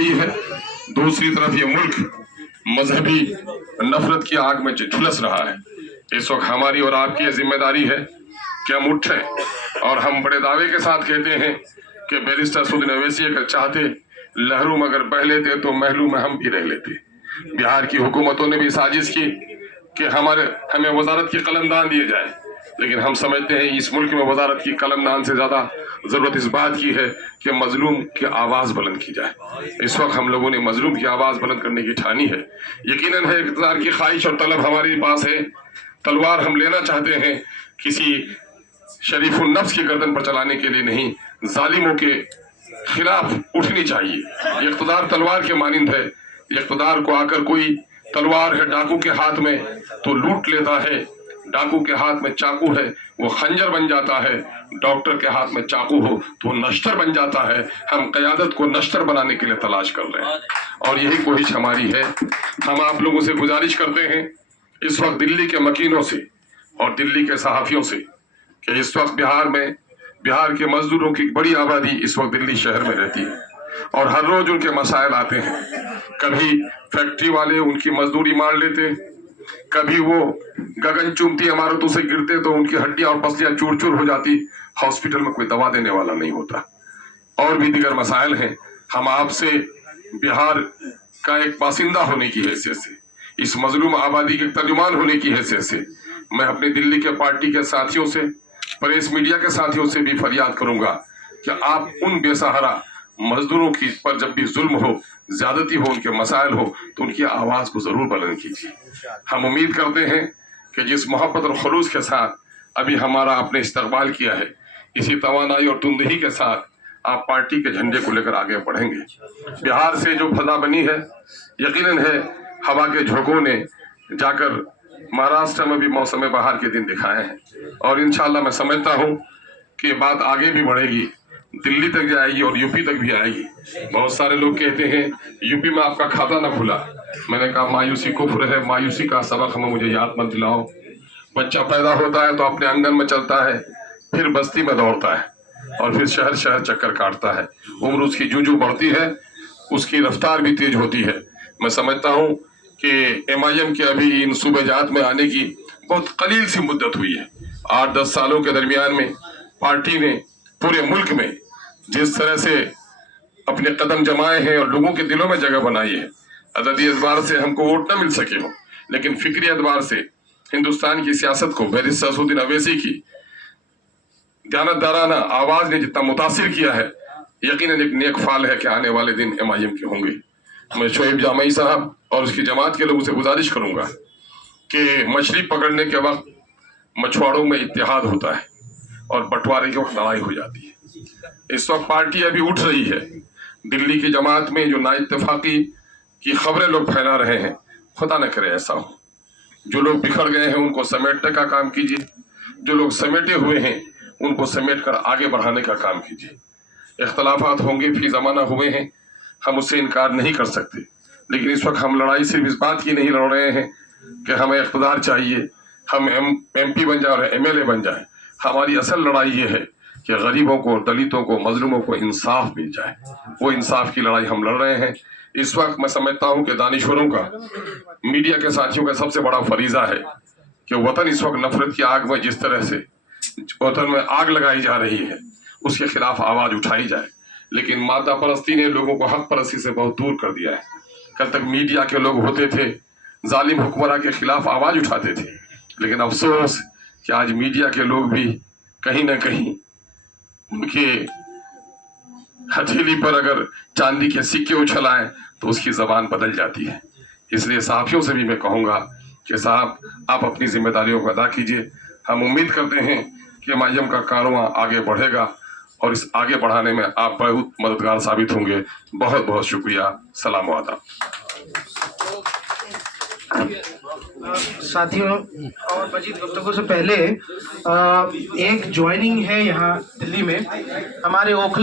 रही है, दूसरी तरफ ये मुल्क मजहबी नफरत की आग में झुलस रहा है। इस वक्त हमारी और आपकी ये जिम्मेदारी है कि हम उठें और हम बड़े दावे के साथ कहते हैं कि बैरिस्टर असदुद्दीन ओवैसी अगर चाहते लहरों में अगर बह लेते तो महलों में हम भी रह लेते। बिहार की हुकूमतों ने भी साजिश की कि हमें वजारत की कलमदान दिए जाए, लेकिन हम समझते हैं इस मुल्क में वजारत की कलमदान से ज्यादा जरूरत इस बात की है कि मजलूम की आवाज बुलंद की जाए। इस वक्त हम लोगों ने मजलूम की आवाज बुलंद करने की ठानी है। यकीनन है इक़्तिदार की ख्वाहिश और तलब हमारे पास है, तलवार हम लेना चाहते हैं किसी शरीफुल नफ्स की गर्दन पर चलाने के लिए नहीं, जालिमों के खिलाफ उठनी चाहिए। इक़्तिदार तलवार के मानिंद है, इक़्तिदार को आकर कोई तलवार है डाकू के हाथ में तो लूट लेता है, डाकू के हाथ में चाकू है वो खंजर बन जाता है, डॉक्टर के हाथ में चाकू हो तो वो नश्तर बन जाता है। हम क़यादत को नश्तर बनाने के लिए तलाश कर रहे हैं और यही कोशिश हमारी है। हम आप लोगों से गुजारिश करते हैं इस वक्त दिल्ली के मकीनों से और दिल्ली के सहाफ़ियों से कि इस वक्त बिहार के मजदूरों की बड़ी आबादी इस वक्त दिल्ली शहर में रहती है और हर रोज उनके मसाइल आते हैं। कभी फैक्ट्री वाले उनकी मजदूरी मार लेते, कभी वो गगन चूमती इमारतों से गिरते तो उनकी हड्डियां और पसलियां चूर चूर हो जाती, हॉस्पिटल में कोई दवा देने वाला नहीं होता, और भी दीगर मसाइल हैं। हम आपसे बिहार का एक बासिंदा होने की हैसियत से, इस मजलूम आबादी के तर्जुमान होने की हैसियत से मैं अपनी दिल्ली के पार्टी के साथियों से, प्रेस मीडिया के साथियों से भी फरियाद करूंगा कि आप उन बेसहारा मजदूरों की पर जब भी जुल्म हो, ज्यादती हो, उनके मसाइल हो तो उनकी आवाज को जरूर बुलंद कीजिए। हम उम्मीद करते हैं कि जिस मोहब्बत और खलूस के साथ अभी हमारा आपने इस्तकबाल किया है, इसी तवानाई और तुंदही के साथ आप पार्टी के झंडे को लेकर आगे बढ़ेंगे। बिहार से जो फजा बनी है, यकीनन है हवा के झोंकों ने जाकर महाराष्ट्र में भी मौसम बहार के दिन दिखाए हैं और इंशाल्लाह मैं समझता हूँ कि बात आगे भी बढ़ेगी, दिल्ली तक जाएगी और यूपी तक भी आएगी। बहुत सारे लोग कहते हैं यूपी में आपका खाता ना खुला, मैंने कहा मायूसी कुफ्र है, मायूसी का सबक हमें मुझे याद मत दिलाओ। बच्चा पैदा होता है तो अपने आंगन में चलता है, फिर बस्ती में दौड़ता है और फिर शहर शहर चक्कर काटता है। उम्र उसकी जूं बढ़ती है, उसकी रफ्तार भी तेज होती है। मैं समझता हूँ कि MIM के अभी इन सूबेजात में आने की बहुत कलील सी मुद्दत हुई है। 8-10 सालों के दरमियान में पार्टी ने पूरे मुल्क में जिस तरह से अपने कदम जमाए हैं और लोगों के दिलों में जगह बनाई है, अददी एतबार से हमको वोट न मिल सके हो, लेकिन फिक्री एतबार से हिंदुस्तान की सियासत को बैरिस्टर असदुद्दीन ओवैसी की दयानतदाराना आवाज ने जितना मुतासिर किया है, यकीनन एक नेक फाल है कि आने वाले दिन MIM के होंगे। मैं शोएब जामई साहब और उसकी जमात के लोगों से गुजारिश करूंगा कि मछली पकड़ने के वक्त मछुआरों में इत्तेहाद होता है और बंटवारे के वक्त लड़ाई हो जाती है। इस वक्त पार्टी अभी उठ रही है, दिल्ली की जमात में जो नाइत्तेफाकी की खबरें लोग फैला रहे हैं, खुदा न करे ऐसा हो। जो लोग बिखर गए हैं उनको समेटने का काम कीजिए, जो लोग समेटे हुए हैं उनको समेट कर आगे बढ़ाने का काम कीजिए। इख्तलाफात होंगे, फी जमाना हुए हैं, हम उससे इनकार नहीं कर सकते, लेकिन इस वक्त हम लड़ाई सिर्फ इस बात की नहीं लड़ रहे हैं कि हमें इख्तिदार चाहिए, हम MP बन जाए और MLA बन जाए। हमारी असल लड़ाई ये है कि गरीबों को, दलितों को, मजलूमों को इंसाफ मिल जाए। वो इंसाफ की लड़ाई हम लड़ रहे हैं। इस वक्त मैं समझता हूँ कि दानिशवरों का, मीडिया के साथियों का सबसे बड़ा फरीजा है कि वतन इस वक्त नफरत की आग में, जिस तरह से वतन में आग लगाई जा रही है, उसके खिलाफ आवाज उठाई जाए। लेकिन माता परस्ती ने लोगों को हक परस्ती से बहुत दूर कर दिया है। कल तक मीडिया के लोग होते थे, जालिम हुक्मरां के खिलाफ आवाज उठाते थे, लेकिन अफसोस कि आज मीडिया के लोग भी कहीं ना कहीं उनके हथेली पर अगर चांदी के सिक्के उछलाएं तो उसकी जबान बदल जाती है। इसलिए साथियों से भी मैं कहूँगा कि साहब आप अपनी जिम्मेदारियों को अदा कीजिए। हम उम्मीद करते हैं कि MIM का कारवां आगे बढ़ेगा और इस आगे बढ़ाने में आप बहुत मददगार साबित होंगे। बहुत बहुत शुक्रिया। सलाम व आदाब। साथियों, और मजीद गुफ्तगू से पहले एक ज्वाइनिंग है यहाँ दिल्ली में हमारे ओखला